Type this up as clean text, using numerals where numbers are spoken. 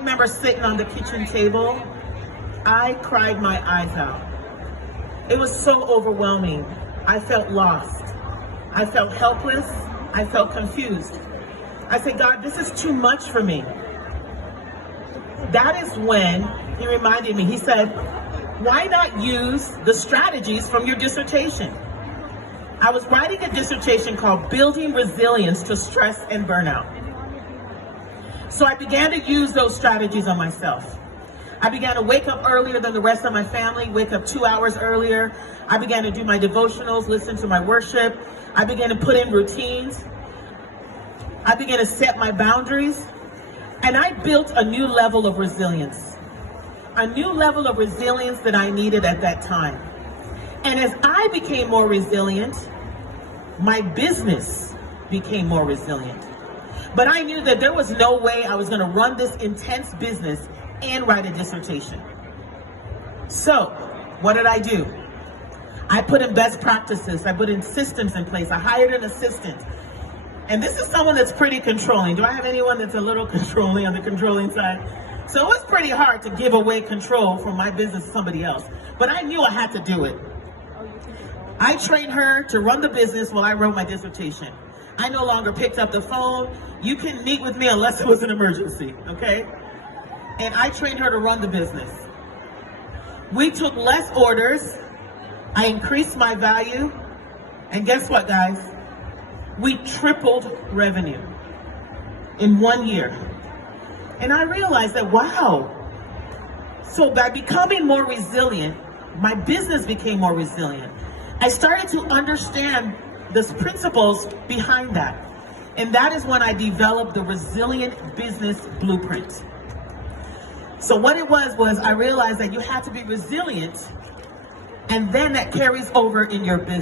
remember sitting on the kitchen table. I cried my eyes out. It was so overwhelming. I felt lost. I felt helpless. I felt confused. I said, God, this is too much for me. That is when he reminded me, he said, why not use the strategies from your dissertation? I was writing a dissertation called Building Resilience to Stress and Burnout. So I began to use those strategies on myself. I began to wake up earlier than the rest of my family, wake up 2 hours earlier. I began to do my devotionals, listen to my worship. I began to put in routines. I began to set my boundaries. And I built a new level of resilience. A new level of resilience that I needed at that time. And as I became more resilient, my business became more resilient. But I knew that there was no way I was going to run this intense business and write a dissertation. So, what did I do? I put in best practices. I put in systems in place. I hired an assistant. And this is someone that's pretty controlling. Do I have anyone that's a little controlling on the controlling side? So it was pretty hard to give away control from my business to somebody else. But I knew I had to do it. I trained her to run the business while I wrote my dissertation. I no longer picked up the phone. You can meet with me unless it was an emergency, okay? And I trained her to run the business. We took less orders. I increased my value. And guess what, guys? We tripled revenue in 1 year. And I realized that, wow. So by becoming more resilient, my business became more resilient. I started to understand the principles behind that. And that is when I developed the Resilient Business Blueprint. So what it was I realized that you had to be resilient, and then that carries over in your business.